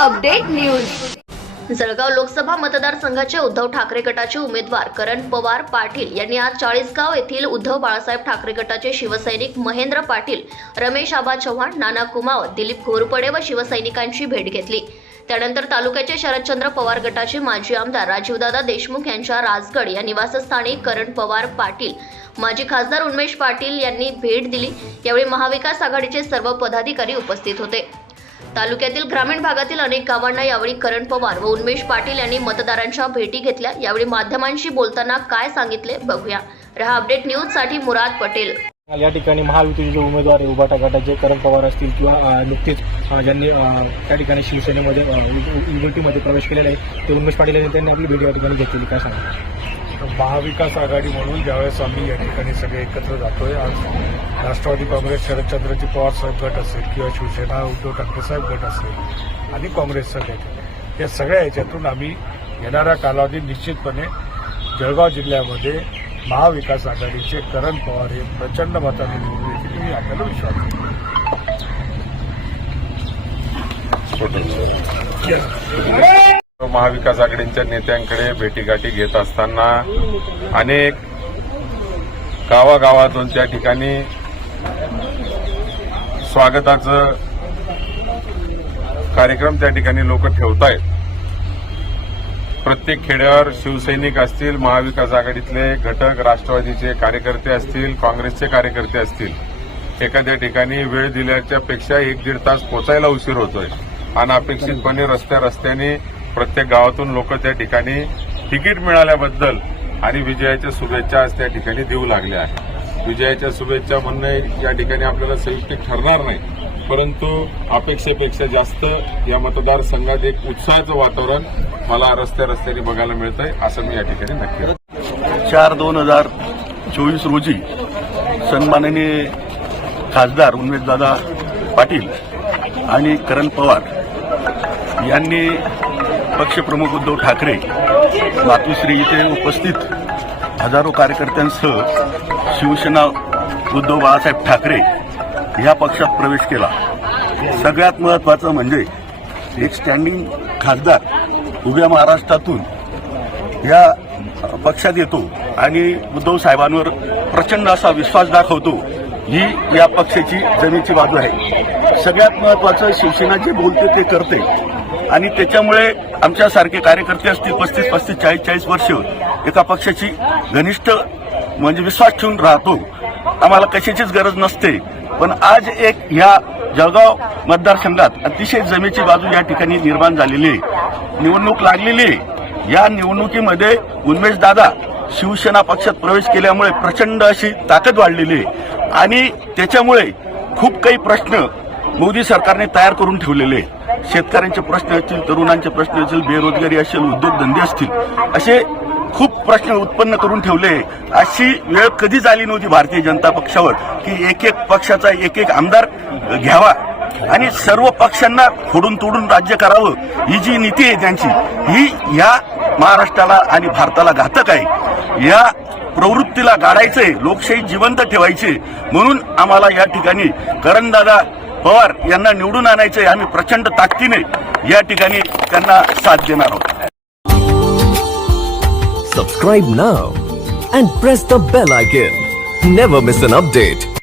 Update news. Jalgaon Lok Sabha मतदारसंघाचे उद्धव ठाकरे गटाचे उमेदवार करण पवार पाटील यांनी आज चाळीसगाव येथील उद्धव बाळासाहेब ठाकरे गटाचे शिवसैनिक महेंद्र पाटील रमेश आबा चव्हाण नाना कुमावत दिलीप घोरपडे व शिवसैनिकांची भेट घेतली. त्यानंतर तालुक्याचे शरदचंद्र पवार गटाचे माजी आमदार राजीवदादा देशमुख यांच्या राजगड या निवासस्थानी करण पवार पाटील माजी खासदार उन्मेश पाटील यांनी भेट दिली. यावेळी महाविकास आघाडीचे सर्व पदाधिकारी उपस्थित होते. तालुक्यातील ग्रामीण भागातील अनेक गावांना यावेळी करण पवार व उन्मेश पाटील यांनी मतदारांच्या भेटी घेतल्या. यावेळी माध्यमांशी बोलताना काय सांगितले बघूया. रहा अपडेट न्यूजसाठी मुराद पटेल. या ठिकाणी महायुतीचे जे उमेदवार आहे उभाटा गटाचे करण पवार असतील किंवा नुकतीच ज्यांनी त्या ठिकाणी शिवसेनेमध्ये युनिटीमध्ये प्रवेश केलेला आहे ते उमेश पाटील यांनी त्यांनी आपली भेट या ठिकाणी घेतलेली. काय सांगा महाविकास आघाडी म्हणून ज्यावेळेस आम्ही या ठिकाणी सगळे एकत्र जातोय आज राष्ट्रवादी काँग्रेस शरदचंद्रजी पवार साहेब गट असेल किंवा शिवसेना उद्धव ठाकरे साहेब गट असेल आणि काँग्रेसचा गट या सगळ्या याच्यातून आम्ही येणाऱ्या कालावधीत निश्चितपणे जळगाव जिल्ह्यामध्ये महाविकास आघाडीचे करण पवार हे प्रचंड मताने निवडून येतील मी आपल्याला विश्वास आहे. महाविकास आघाडीच्या नेत्यांकडे भेटीगाठी घेत असताना अनेक गावागावातून त्या ठिकाणी स्वागताचं कार्यक्रम त्या ठिकाणी लोक ठेवतायत. प्रत्येक खेड्यावर शिवसैनिक असतील महाविकास आघाडीतले घटक राष्ट्रवादीचे कार्यकर्ते असतील काँग्रेसचे कार्यकर्ते असतील एखाद्या ठिकाणी वेळ दिल्याच्या पेक्षा एक दीड तास पोचायला उशीर होतोय. अनपेक्षितपणे रस्त्या रस्त्याने प्रत्येक गावातून लोक त्या ठिकाणी तिकीट मिळाल्याबद्दल आणि विजयाच्या शुभेच्छा आज त्या ठिकाणी देऊ लागल्या आहेत. विजयाच्या शुभेच्छा म्हणणं या ठिकाणी आपल्याला संयुक्त ठरणार नाही. परंतु अपेक्षेपेक्षा जास्त या मतदारसंघात एक उत्साहाचं वातावरण मला रस्त्या रस्त्याने बघायला मिळतंय असं मी या ठिकाणी नक्की चार दोन हजार चोवीस रोजी सन्माननीय खासदार उमेशदादा पाटील आणि करण पवार यांनी पक्षप्रमुख उद्धव ठाकरे मातुश्री इथे उपस्थित हजारो कार्यकर्त्यांसह शिवसेना उद्धव बाळासाहेब ठाकरे या पक्षात प्रवेश केला. सगळ्यात महत्वाचं म्हणजे एक स्टँडिंग खासदार उभ्या महाराष्ट्रातून या पक्षात येतो आणि उद्धव साहेबांवर प्रचंड असा विश्वास दाखवतो ही या पक्षाची जमेची बाजू आहे. सगळ्यात महत्वाचं शिवसेना जे बोलते ते करते. आणि त्याच्यामुळे आमच्यासारखे कार्यकर्ते असतील पस्तीस पस्तीस चाळीस चाळीस वर्ष एका पक्षाची घनिष्ठ म्हणजे विश्वास ठेवून राहतो. आम्हाला कशाचीच गरज नसते. पण आज एक ह्या जळगाव मतदारसंघात अतिशय जमेची बाजू या ठिकाणी निर्माण झालेली आहे. निवडणूक लागलेली आहे. या निवडणुकीमध्ये उन्मेष दादा शिवसेना पक्षात प्रवेश केल्यामुळे प्रचंड अशी ताकद वाढलेली आहे. आणि त्याच्यामुळे खूप काही प्रश्न मोदी सरकारने तयार करून ठेवलेले शेतकऱ्यांचे प्रश्न असतील तरुणांचे प्रश्न असतील बेरोजगारी असेल उद्योगधंदे असतील असे खूप प्रश्न उत्पन्न करून ठेवले. अशी वेळ कधीच आली नव्हती भारतीय जनता पक्षावर की एक एक पक्षाचा एक एक आमदार घ्यावा आणि सर्व पक्षांना फोडून तोडून राज्य करावं ही जी नीती आहे त्यांची ही या महाराष्ट्राला आणि भारताला घातक आहे. या प्रवृत्तीला गाडायचंय लोकशाही जिवंत ठेवायची म्हणून आम्हाला या ठिकाणी करणदादा पवार यांना निवडून आणायचे आम्ही प्रचंड ताकदीने या ठिकाणी त्यांना साथ देणार आहोत. Subscribe now and press the bell icon never miss an update